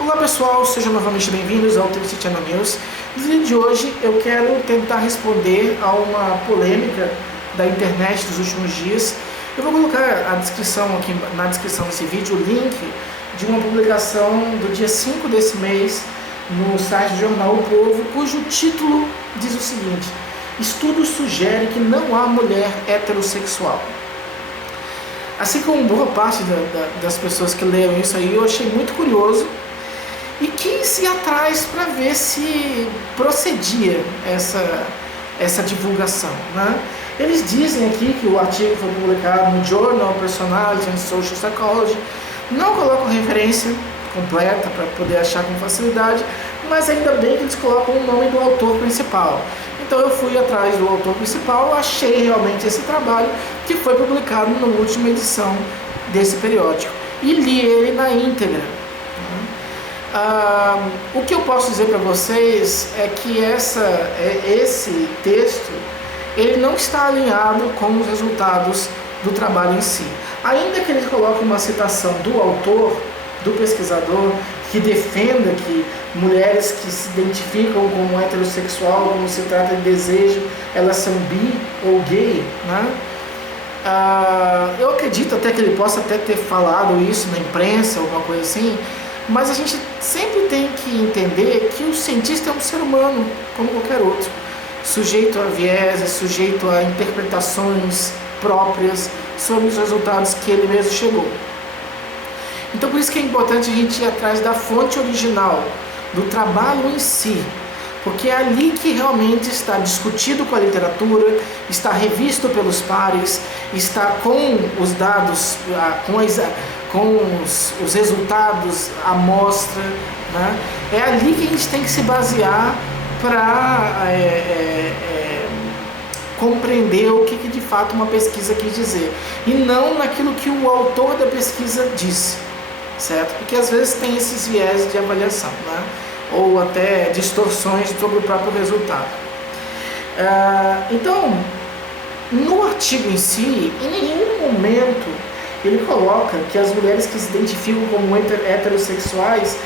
Olá pessoal, sejam novamente bem-vindos ao Triste Channel News. No vídeo de hoje eu quero tentar responder a uma polêmica da internet dos últimos dias. Eu vou colocar a descrição aqui na descrição desse vídeo o link de uma publicação do dia 5 desse mês no site do jornal O Povo, cujo título diz o seguinte: estudo sugere que não há mulher heterossexual. Assim como boa parte das pessoas que leram isso aí, eu achei muito curioso e quis ir atrás para ver se procedia essa divulgação, né? Eles dizem aqui que o artigo foi publicado no Journal Personality and Social Psychology, não colocam referência completa para poder achar com facilidade, mas ainda bem que eles colocam o nome do autor principal. Então eu fui atrás do autor principal, achei realmente esse trabalho que foi publicado na última edição desse periódico e li ele na íntegra. O que eu posso dizer para vocês é que esse texto ele não está alinhado com os resultados do trabalho em si. Ainda que ele coloque uma citação do autor, do pesquisador, que defenda que mulheres que se identificam como heterossexual, como se trata de desejo, elas são bi ou gay, né? Eu acredito até que ele possa até ter falado isso na imprensa, alguma coisa assim, mas a gente sempre tem que entender que o cientista é um ser humano, como qualquer outro, sujeito a vieses, sujeito a interpretações próprias sobre os resultados que ele mesmo chegou. Então por isso que é importante a gente ir atrás da fonte original, do trabalho em si, porque é ali que realmente está discutido com a literatura, está revisto pelos pares, está com os dados, com os resultados, a amostra, né? É ali que a gente tem que se basear para compreender o que de fato uma pesquisa quis dizer, e não naquilo que o autor da pesquisa disse, certo? Porque às vezes tem esses viés de avaliação, né? Ou até distorções sobre o próprio resultado. Então, no artigo em si, em nenhum momento ele coloca que as mulheres que se identificam como heterossexuais,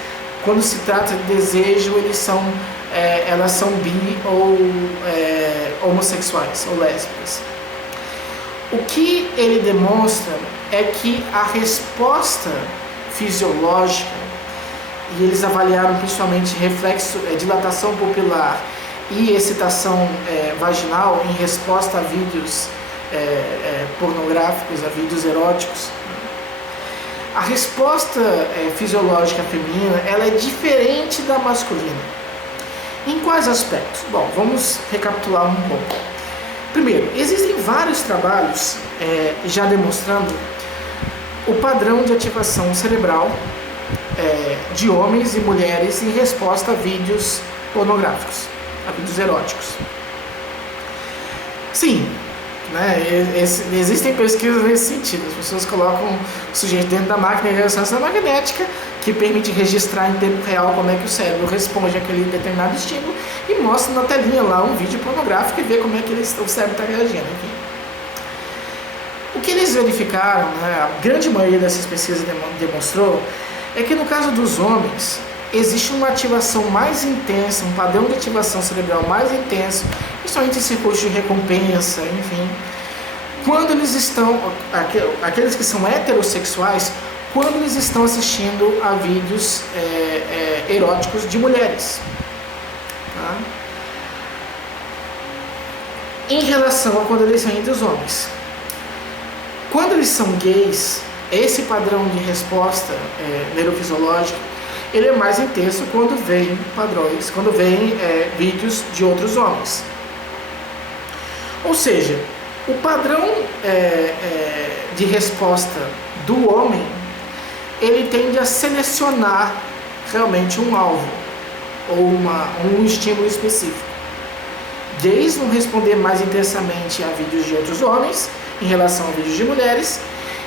quando se trata de desejo, elas são bi ou homossexuais ou lésbicas. O que ele demonstra é que a resposta fisiológica, e eles avaliaram principalmente reflexo, dilatação pupilar e excitação vaginal em resposta a vídeos pornográficos, a vídeos eróticos. A resposta fisiológica feminina ela é diferente da masculina. Em quais aspectos? Bom, vamos recapitular um pouco. Primeiro, existem vários trabalhos já demonstrando o padrão de ativação cerebral de homens e mulheres em resposta a vídeos pornográficos, a vídeos eróticos. Sim, né, existem pesquisas nesse sentido. As pessoas colocam o sujeito dentro da máquina de ressonância magnética, que permite registrar em tempo real como é que o cérebro responde àquele determinado estímulo, e mostra na telinha lá um vídeo pornográfico e vê como é que o cérebro está reagindo. Enfim. O que eles verificaram, né, a grande maioria dessas pesquisas demonstrou, é que no caso dos homens existe uma ativação mais intensa, um padrão de ativação cerebral mais intenso, principalmente em circuitos de recompensa, enfim, quando eles estão, aqueles que são heterossexuais, quando eles estão assistindo a vídeos eróticos de mulheres. Tá? Em relação a quando eles são entre os homens. Quando eles são gays, esse padrão de resposta neurofisiológica, ele é mais intenso quando vem vídeos de outros homens. Ou seja, o padrão de resposta do homem, ele tende a selecionar realmente um alvo, ou um estímulo específico. Gays vão responder mais intensamente a vídeos de outros homens, em relação a vídeos de mulheres,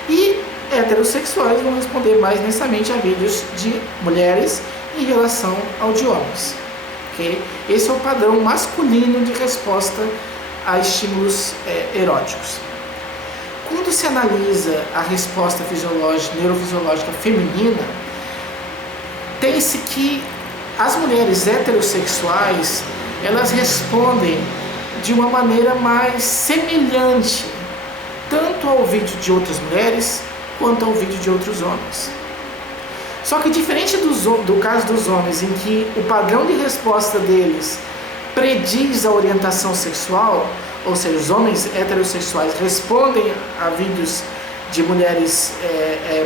e heterossexuais vão responder mais intensamente a vídeos de mulheres em relação ao de homens. Okay? Esse é o padrão masculino de resposta a estímulos eróticos. Quando se analisa a resposta neurofisiológica feminina, tem vê-se que as mulheres heterossexuais, elas respondem de uma maneira mais semelhante tanto ao vídeo de outras mulheres quanto ao vídeo de outros homens. Só que diferente do caso dos homens, em que o padrão de resposta deles prediz a orientação sexual, ou seja, os homens heterossexuais respondem a vídeos de mulheres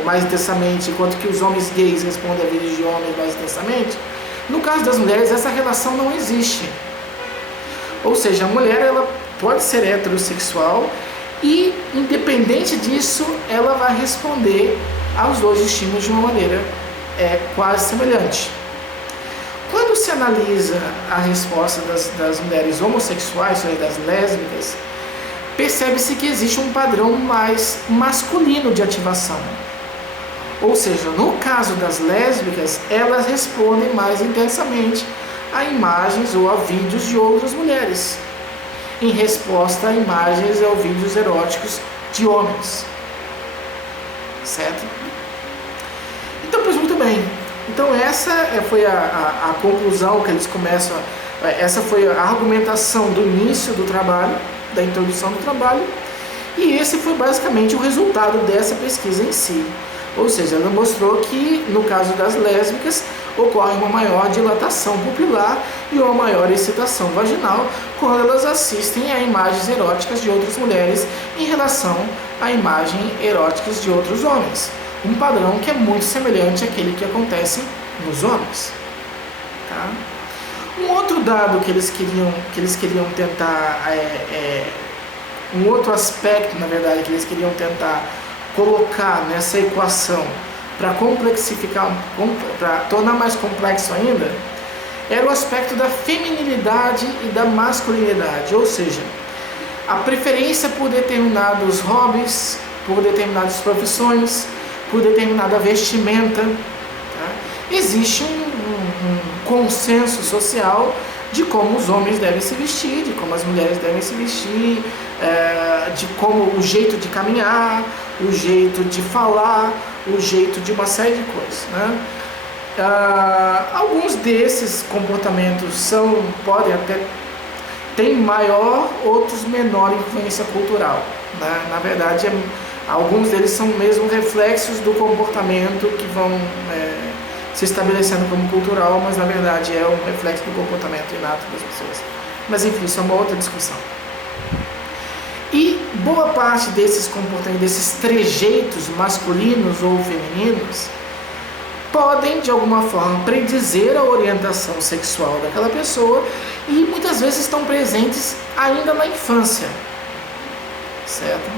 mais intensamente, enquanto que os homens gays respondem a vídeos de homens mais intensamente. No caso das mulheres, essa relação não existe. Ou seja, a mulher ela pode ser heterossexual e, independente disso, ela vai responder aos dois estímulos de uma maneira quase semelhante. Quando se analisa a resposta das mulheres homossexuais, ou seja, das lésbicas, percebe-se que existe um padrão mais masculino de ativação. Ou seja, no caso das lésbicas, elas respondem mais intensamente a imagens ou a vídeos de outras mulheres, em resposta a imagens ou vídeos eróticos de homens. Certo? Então, pois muito bem. Então essa foi a conclusão que eles começam, essa foi a argumentação do início do trabalho, da introdução do trabalho, e esse foi basicamente o resultado dessa pesquisa em si. Ou seja, ela mostrou que no caso das lésbicas ocorre uma maior dilatação pupilar e uma maior excitação vaginal quando elas assistem a imagens eróticas de outras mulheres em relação a imagens eróticas de outros homens. Um padrão que é muito semelhante àquele que acontece nos homens. Tá? Um outro dado que eles queriam tentar, um outro aspecto, na verdade, que eles queriam tentar colocar nessa equação para complexificar, para tornar mais complexo ainda, era o aspecto da feminilidade e da masculinidade, ou seja, a preferência por determinados hobbies, por determinadas profissões, por determinada vestimenta. Tá? Existe um consenso social de como os homens devem se vestir, de como as mulheres devem se vestir, de como o jeito de caminhar, o jeito de falar, o jeito de uma série de coisas. Né? Alguns desses comportamentos podem até ter maior, outros menor influência cultural. Né? Na verdade, alguns deles são mesmo reflexos do comportamento que vão se estabelecendo como cultural, mas na verdade é um reflexo do comportamento inato das pessoas. Mas enfim, isso é uma outra discussão. E boa parte desses comportamentos, desses trejeitos masculinos ou femininos, podem de alguma forma predizer a orientação sexual daquela pessoa e muitas vezes estão presentes ainda na infância. Certo?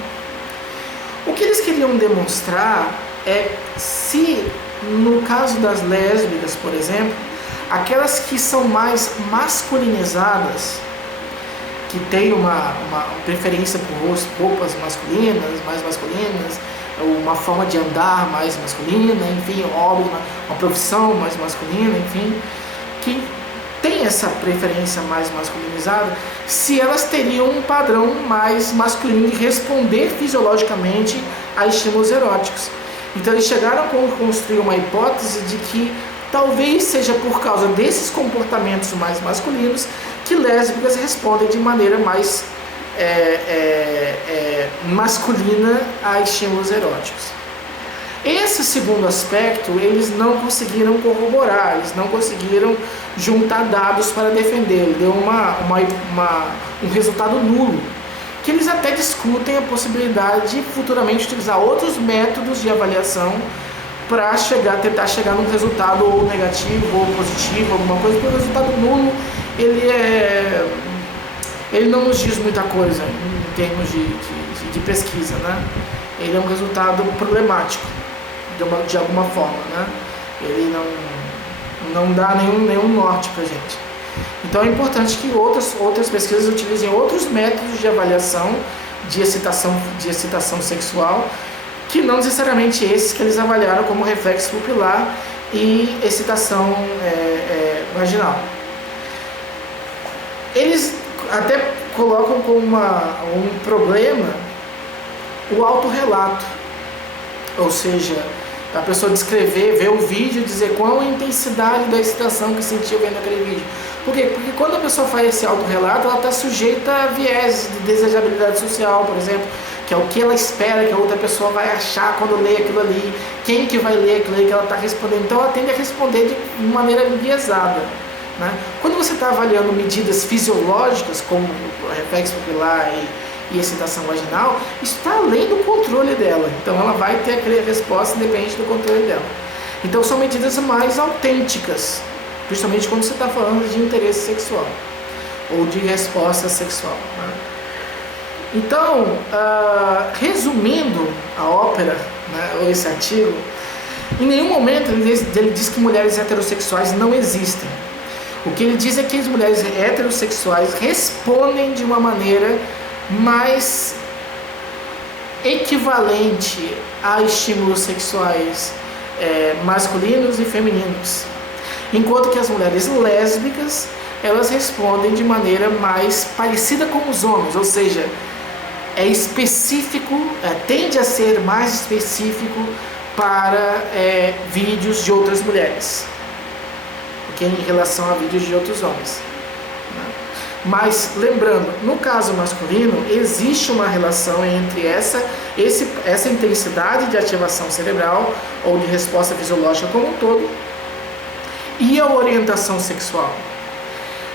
O que eles queriam demonstrar é se, no caso das lésbicas, por exemplo, aquelas que são mais masculinizadas, que têm uma preferência por roupas masculinas, mais masculinas, uma forma de andar mais masculina, enfim, uma profissão mais masculina, enfim, que tem essa preferência mais masculinizada, se elas teriam um padrão mais masculino de responder fisiologicamente a estímulos eróticos. Então eles chegaram a construir uma hipótese de que talvez seja por causa desses comportamentos mais masculinos que lésbicas respondem de maneira mais masculina a estímulos eróticos. Esse segundo aspecto eles não conseguiram corroborar, eles não conseguiram juntar dados para defender, ele deu um resultado nulo, que eles até discutem a possibilidade de futuramente utilizar outros métodos de avaliação para tentar chegar num resultado ou negativo ou positivo, alguma coisa, porque o resultado nulo ele não nos diz muita coisa em termos de pesquisa, né? Ele é um resultado problemático de alguma forma, né? Ele não dá nenhum norte para a gente. Então é importante que outras pesquisas utilizem outros métodos de avaliação de excitação sexual, que não necessariamente esses que eles avaliaram como reflexo pupilar e excitação vaginal. Eles até colocam como um problema o autorrelato, ou seja, A pessoa descrever, ver o vídeo e dizer qual a intensidade da excitação que sentiu vendo aquele vídeo. Por quê? Porque quando a pessoa faz esse autorrelato, ela está sujeita a viés de desejabilidade social, por exemplo, que é o que ela espera que a outra pessoa vai achar quando lê aquilo ali, quem que vai ler aquilo ali que ela está respondendo. Então ela tende a responder de maneira enviesada. Né? Quando você está avaliando medidas fisiológicas, como o reflexo pupilar e excitação vaginal, isso está além do controle dela. Então ela vai ter aquela resposta independente do controle dela. Então são medidas mais autênticas, principalmente quando você está falando de interesse sexual ou de resposta sexual. Né? Então, resumindo a ópera, né, ou esse artigo, em nenhum momento ele diz que mulheres heterossexuais não existem. O que ele diz é que as mulheres heterossexuais respondem de uma maneira mais equivalente a estímulos sexuais masculinos e femininos, enquanto que as mulheres lésbicas elas respondem de maneira mais parecida com os homens, ou seja, é específico, tende a ser mais específico para vídeos de outras mulheres, okay? Em relação a vídeos de outros homens. Mas, lembrando, no caso masculino, existe uma relação entre essa intensidade de ativação cerebral ou de resposta fisiológica como um todo e a orientação sexual.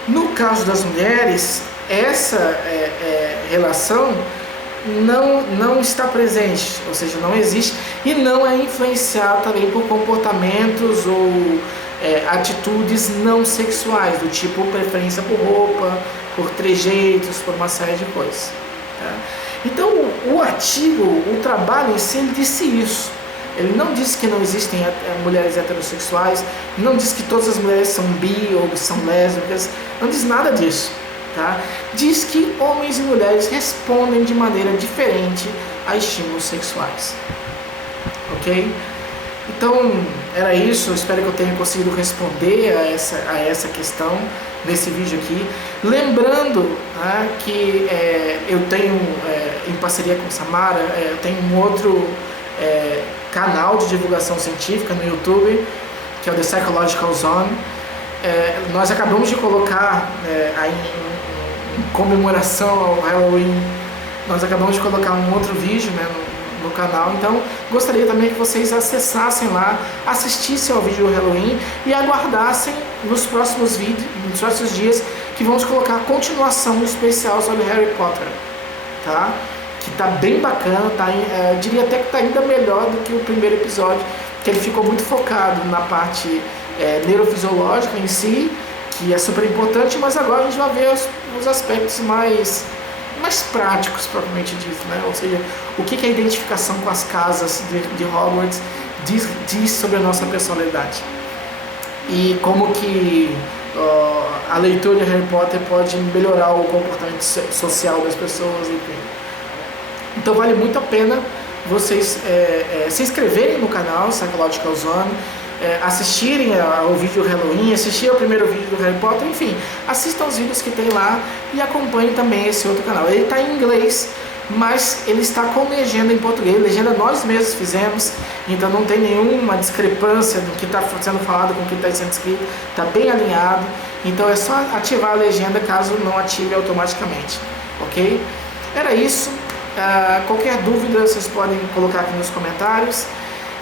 No caso das mulheres, essa relação não está presente, ou seja, não existe e não é influenciada também por comportamentos ou atitudes não sexuais, do tipo preferência por roupa, por trejeitos, por uma série de coisas. Tá? Então, o artigo, o trabalho em si, ele disse isso. Ele não disse que não existem mulheres heterossexuais, não disse que todas as mulheres são bi ou são lésbicas, não diz nada disso. Tá? Diz que homens e mulheres respondem de maneira diferente a estímulos sexuais. Ok? Então, era isso. Eu espero que eu tenha conseguido responder a essa questão nesse vídeo aqui. Lembrando que eu tenho, em parceria com Samara, eu tenho um outro canal de divulgação científica no YouTube, que é o The Psychological Zone. Nós acabamos de colocar, em comemoração ao Halloween, nós acabamos de colocar um outro vídeo, né, no canal. Então gostaria também que vocês acessassem lá, assistissem ao vídeo do Halloween e aguardassem nos próximos vídeos, nos próximos dias, que vamos colocar a continuação do especial sobre Harry Potter, tá? Que tá bem bacana, diria até que tá ainda melhor do que o primeiro episódio, que ele ficou muito focado na parte neurofisiológica em si, que é super importante, mas agora a gente vai ver os aspectos mais práticos, propriamente dito, né? Ou seja, o que a identificação com as casas de Hogwarts diz sobre a nossa personalidade e como que a leitura de Harry Potter pode melhorar o comportamento social das pessoas, enfim. Então vale muito a pena vocês se inscreverem no canal Psychological Zone, assistirem ao vídeo Halloween, assistir ao primeiro vídeo do Harry Potter, enfim, assistam os vídeos que tem lá e acompanhem também esse outro canal. Ele está em inglês, mas ele está com legenda em português. Legenda nós mesmos fizemos, então não tem nenhuma discrepância do que está sendo falado com o que está sendo escrito, está bem alinhado. Então é só ativar a legenda caso não ative automaticamente, ok? Era isso. Qualquer dúvida vocês podem colocar aqui nos comentários.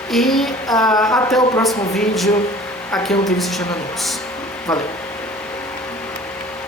E até o próximo vídeo aqui no Nutrition News. Valeu!